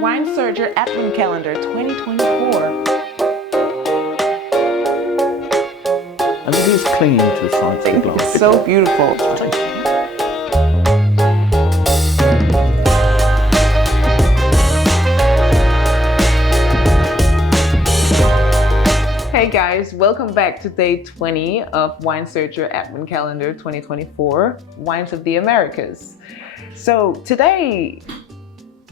Wine Surger Advent Calendar 2024. And it is clinging to the sides of the glass. It's so beautiful. Hey guys, welcome back to day 20 of Wine Surger Advent Calendar 2024, Wines of the Americas. So today,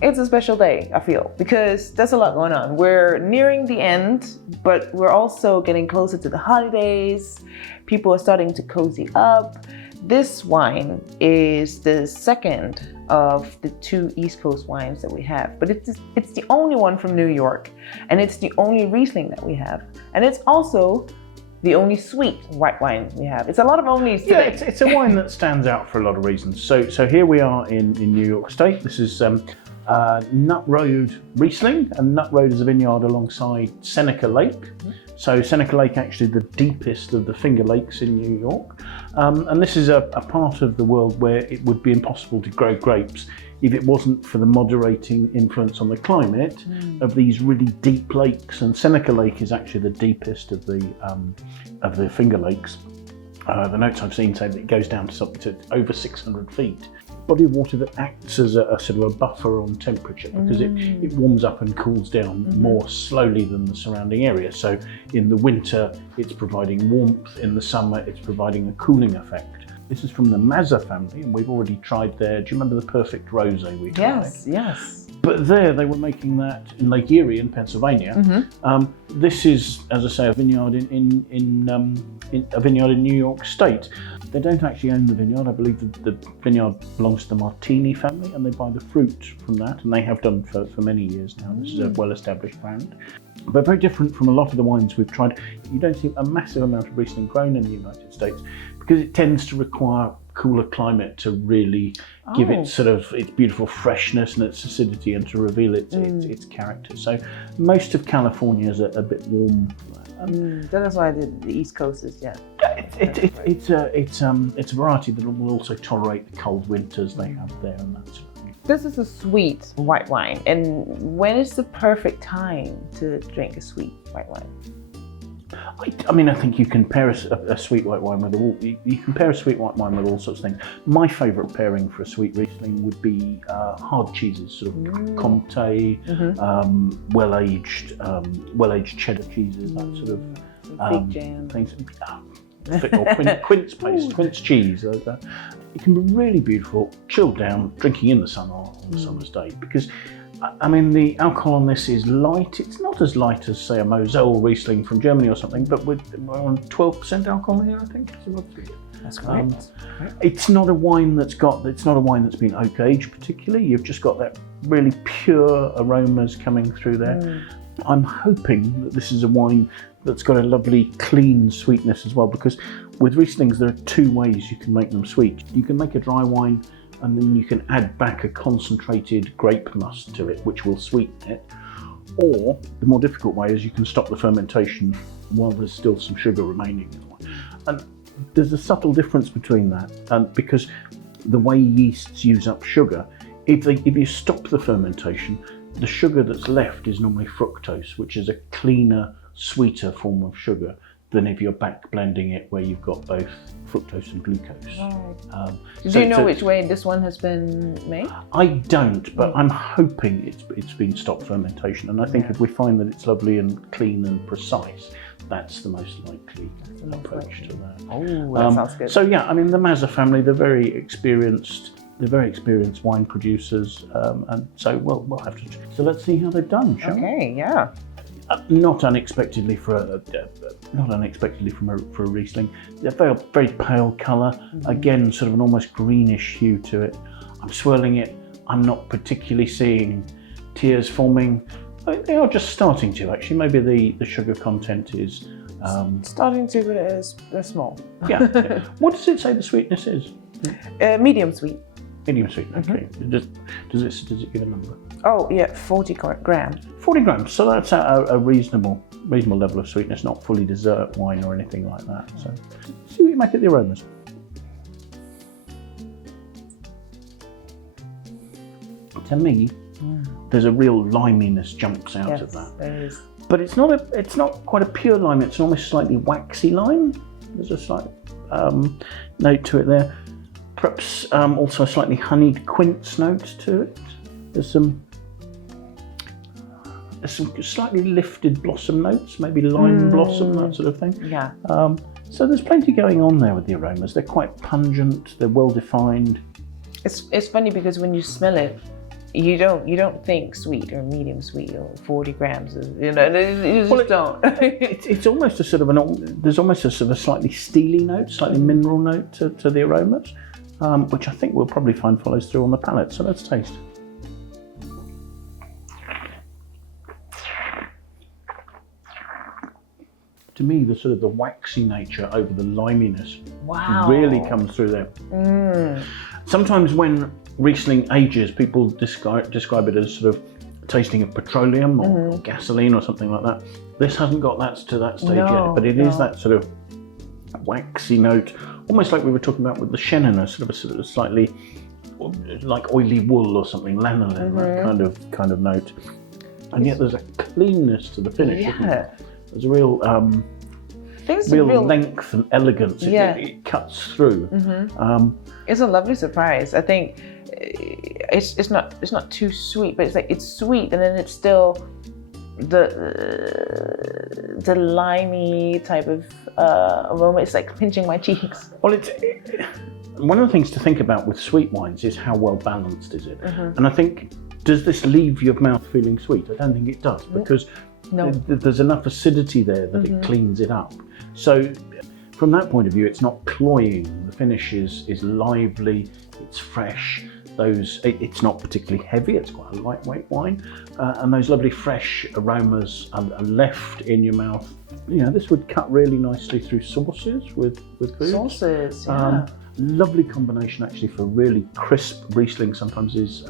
it's a special day, I feel, because there's a lot going on. We're nearing the end, but we're also getting closer to the holidays. People are starting to cozy up. This wine is the second of the two East Coast wines that we have, but it's the only one from New York, and it's the only Riesling that we have, and it's also the only sweet white wine we have. It's a lot of onlys today. Yeah, it's a wine that stands out for a lot of reasons. So here we are in New York State. This is Nutt Road Riesling, and Nutt Road is a vineyard alongside Seneca Lake. So Seneca Lake, actually the deepest of the Finger Lakes in New York. And this is a part of the world where it would be impossible to grow grapes if it wasn't for the moderating influence on the climate of these really deep lakes. And Seneca Lake is actually the deepest of the Finger Lakes. The notes I've seen say that it goes down to something to over 600 feet. Body of water that acts as a sort of a buffer on temperature, because it warms up and cools down more slowly than the surrounding area. So in the winter, it's providing warmth. In the summer, it's providing a cooling effect. This is from the Mazza family, and we've already tried their, do you remember the Perfect Rosé we tried? Yes. But there they were making that in Lake Erie in Pennsylvania. This is, as I say, a vineyard in New York State. They don't actually own the vineyard. I believe the vineyard belongs to the Martini family, and they buy the fruit from that, and they have done for many years now. This is a well-established brand, but very different from a lot of the wines we've tried. You don't see a massive amount of Riesling grown in the United States because it tends to require cooler climate to really give it sort of its beautiful freshness and its acidity, and to reveal its character. So most of California is a bit warm. That's why the East Coast is, It's a variety that will also tolerate the cold winters they have there and that sort of thing. This is a sweet white wine, and when is the perfect time to drink a sweet white wine? I mean, I think you can pair a sweet white wine with you can pair a sweet white wine with all sorts of things. My favourite pairing for a sweet Riesling would be hard cheeses, sort of Comté, well-aged cheddar cheeses, that sort of fig jam things. Or quince paste, quince cheese. It can be really beautiful, chilled down, drinking in the sun on a summer's day, because I mean, the alcohol on this is light. It's not as light as, say, a Moselle Riesling from Germany or something, but we're on 12% alcohol here, I think. That's correct. It's not a wine that's been oak aged particularly. You've just got that really pure aromas coming through there. I'm hoping that this is a wine that's got a lovely clean sweetness as well, because with Rieslings there are two ways you can make them sweet. You can make a dry wine, and then you can add back a concentrated grape must to it, which will sweeten it. Or the more difficult way is you can stop the fermentation while there's still some sugar remaining in the wine. And there's a subtle difference between that, because the way yeasts use up sugar, if you stop the fermentation, the sugar that's left is normally fructose, which is a cleaner, sweeter form of sugar than if you're back blending it where you've got both fructose and glucose. Right. Do you know which way this one has been made? I don't, but I'm hoping it's been stop fermentation, and I think if we find that it's lovely and clean and precise, that's the most likely approach to that. Oh, that sounds good. So yeah, I mean, the Mazza family, they're very experienced wine producers, and so we'll have to. So let's see how they've done, shall we? Okay, yeah. Not unexpectedly for a Riesling. They're very pale colour. Again, sort of an almost greenish hue to it. I'm swirling it. I'm not particularly seeing tears forming. I mean, they are just starting to, actually. Maybe the sugar content is starting to, but they're small. Yeah. What does it say the sweetness is? Medium sweet. Medium sweet. Okay. Does it give a number? Oh yeah, 40 grams. 40 grams. So that's a reasonable level of sweetness, not fully dessert wine or anything like that. So see what you make of the aromas. To me, There's a real liminess jumps out of that. There is. But it's not quite a pure lime. It's an almost slightly waxy lime. There's a slight note to it there. Perhaps also a slightly honeyed quince notes to it. There's some slightly lifted blossom notes, maybe lime blossom, that sort of thing. Yeah. So there's plenty going on there with the aromas. They're quite pungent. They're well defined. It's funny because when you smell it, you don't think sweet or medium sweet or 40 grams. You just don't. It's almost a sort of there's almost a sort of a slightly steely note, slightly mineral note to the aromas, which I think we'll probably find follows through on the palate. So let's taste. To me, the sort of the waxy nature over the liminess really comes through there. Sometimes when Riesling ages, people describe it as sort of tasting of petroleum or gasoline or something like that. This hasn't got that to that stage yet, but it is that sort of waxy note, almost like we were talking about with the Chenin, sort of a slightly like oily wool or something, lanolin, that kind of note. And yet there's a cleanness to the finish. Isn't there? There's a real length and elegance. It cuts through. It's a lovely surprise. I think it's not too sweet, but it's sweet, and then it's still the limey type of aroma. It's like pinching my cheeks. Well, one of the things to think about with sweet wines is how well balanced is it. And I think, does this leave your mouth feeling sweet? I don't think it does, because there's enough acidity there that it cleans it up. So from that point of view, it's not cloying. The finish is lively, it's fresh. It's not particularly heavy, it's quite a lightweight wine. And those lovely fresh aromas are left in your mouth. This would cut really nicely through sauces with food. Sauces, yeah. Lovely combination actually for really crisp Riesling sometimes is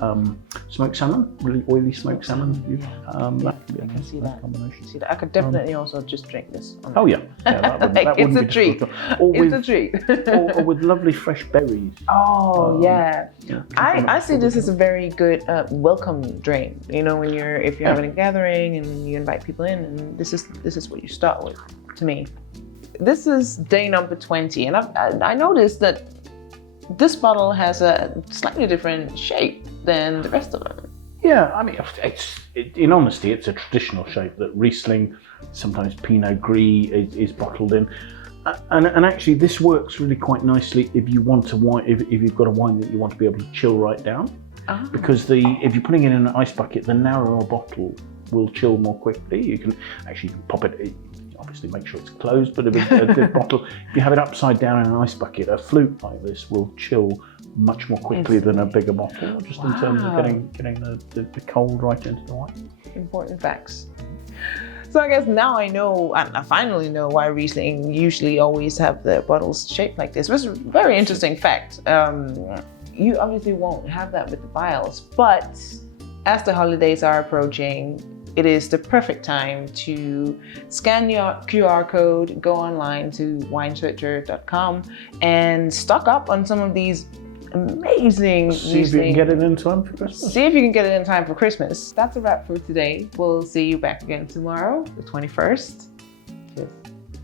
smoked salmon, really oily smoked salmon. That can be a nice combination. I could definitely also just drink this. Oh yeah, that wouldn't it's a treat. It's a treat. or with lovely fresh berries. Oh yeah. I see this as a very good welcome drink. When if you're having a gathering and you invite people in, and this is what you start with. To me, this is day number 20, and I noticed that this bottle has a slightly different shape than the rest of them. Yeah, I mean, in honesty, it's a traditional shape that Riesling, sometimes Pinot Gris, is bottled in. And actually, this works really quite nicely if you want a wine, if you've got a wine that you want to be able to chill right down. Because if you're putting it in an ice bucket, the narrower bottle will chill more quickly. You can actually pop it. Obviously make sure it's closed, but if a good bottle, if you have it upside down in an ice bucket, a flute like this will chill much more quickly than a bigger bottle, just in terms of getting the cold right into the wine. Important facts. So I guess now I finally know why Riesling usually always have the bottles shaped like this. It was a very interesting fact. You obviously won't have that with the vials, but as the holidays are approaching, it is the perfect time to scan your QR code, go online to winesearcher.com and stock up on some of these amazing See if you can get it in time for Christmas. See if you can get it in time for Christmas. That's a wrap for today. We'll see you back again tomorrow, the 21st.